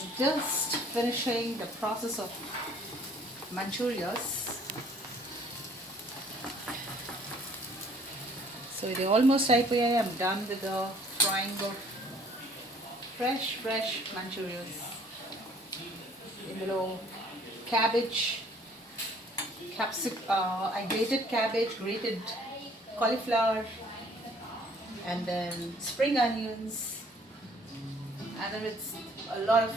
I'm just finishing the process of Manchurias. So it is almost అయిపోయాయి. I'm done with the frying of fresh Manchurias. ఇందులో cabbage, I grated cabbage, grated cauliflower, and then spring onions, and then it's a lot of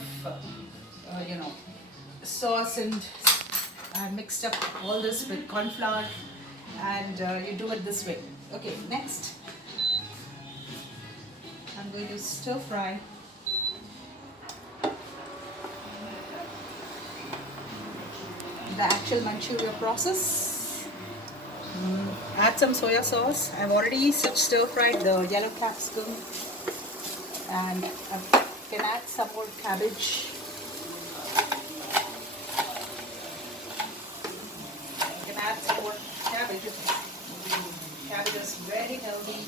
sauce, and I mixed up all this with corn flour, and you do it this way. Okay, next I'm going to stir fry the actual Manchuria process. Add some soya sauce. I've already stir fried the yellow capsicum, and I can add some more cabbage. I can add some more cabbage. Cabbage is very healthy,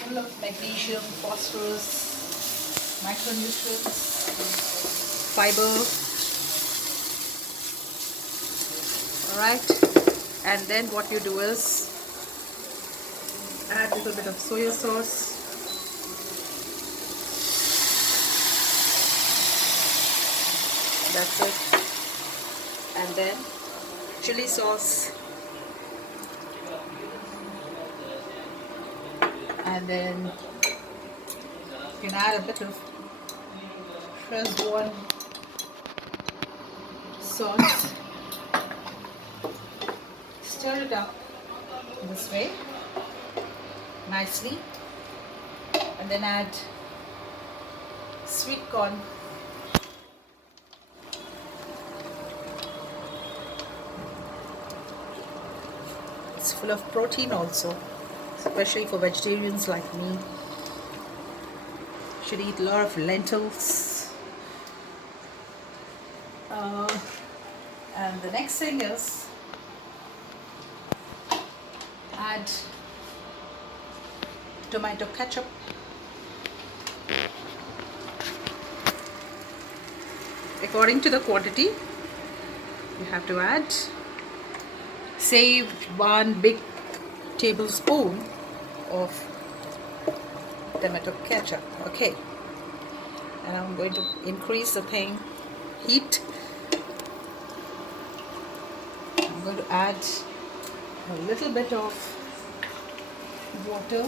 full of magnesium, phosphorus, micronutrients, fiber. Alright, and then what you do is add a little bit of soya sauce, that's it, and then chili sauce, and then you can add a bit of Szechuan sauce. Stir it up this way nicely, and then add sweet corn, it's full of protein also, especially for vegetarians like me. Should eat a lot of lentils. And the next thing is add tomato ketchup, according to the quantity you have to add, say 1 big tablespoon of tomato ketchup. Okay, and I'm going to increase the heat. I'm going to add a little bit of water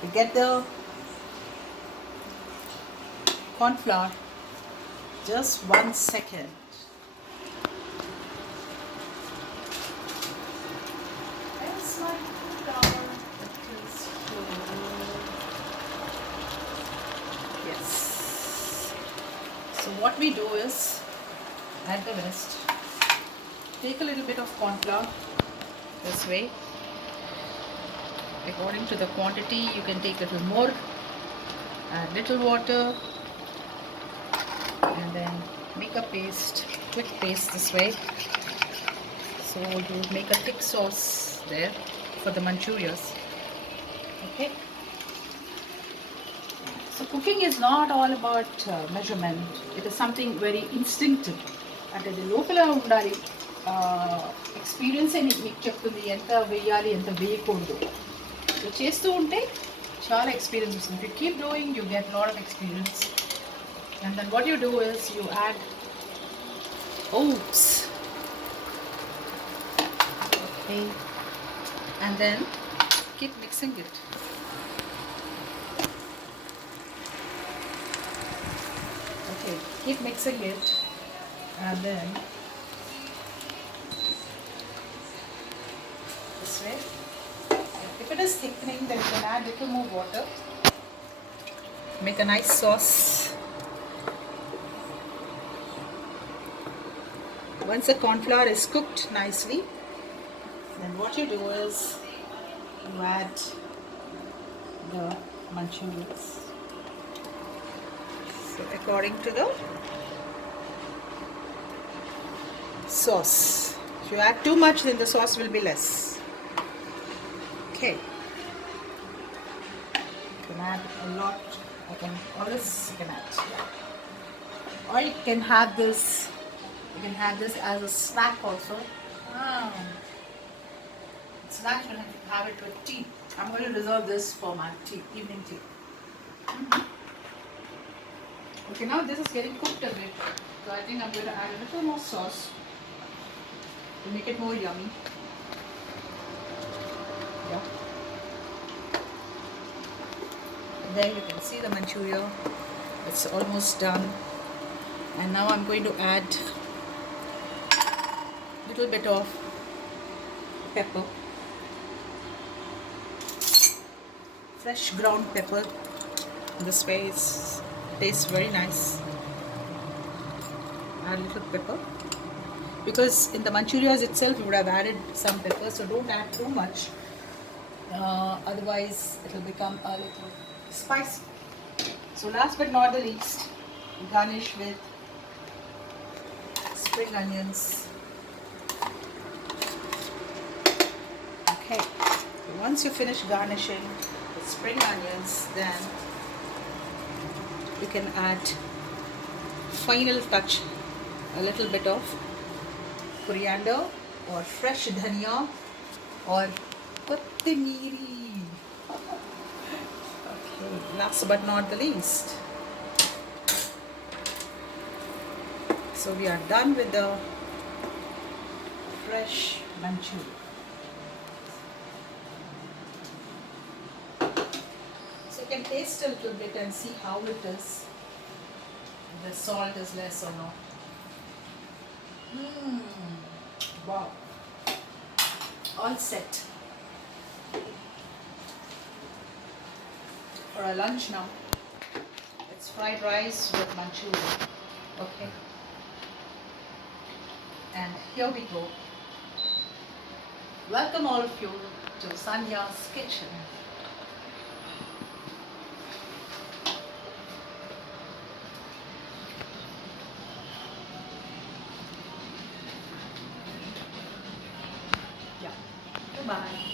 to get the corn flour. Just 1 second. Where's my flour? Yes. So what we do is, at the rest, take a little bit of corn flour this way. According to the quantity, you can take a little more, add little water, and then make a paste, quick paste this way. So you make a thick sauce there for the Manchurias. Okay. So cooking is not all about measurement. It is something very instinctive. అంటే అది లోపల ఉండాలి. Experience మీకు చెప్తుంది ఎంత వేయాలి ఎంత వేయకూడదు. సో చేస్తూ ఉంటే చాలా ఎక్స్పీరియన్స్ వస్తుంది. If you keep doing, you get a lot of experience. And then what you do is you add oats. Okay. And then keep mixing it. Okay, keep mixing it, and then this way. If it is thickening, then you can add a little more water. Make a nice sauce. Once the corn flour is cooked nicely, then what you do is you add the Manchurians. So according to the sauce. If you add too much, then the sauce will be less. Okay. can add a lot. I can always you can add. Yeah. Or you can have this. You can have this as a snack also. Ah, snack you can have it with tea. I'm going to reserve this for my tea, evening tea. Okay, now this is getting cooked a bit, so I think I'm going to add a little more sauce to make it more yummy. Yeah. There you can see the manchuria. It's almost done. And now I'm going to add a little bit of pepper. Fresh ground pepper. This way it tastes very nice. Add a little pepper. Because in the manchurias itself we would have added some pepper, so don't add too much. Otherwise it will become a little spicy. So last but not the least, garnish with spring onions. Okay, once you finish garnishing with spring onions, then you can add final touch, a little bit of coriander or fresh dhania or kothimiri. Okay, last but not the least. So we are done with the fresh manchurian. So you can taste a little bit and see how it is. If the salt is less or not. Wow. All set. For our lunch now. It's fried rice with manchurian. Okay. And here we go. Welcome all of you to Sanya's kitchen. Yeah. Goodbye.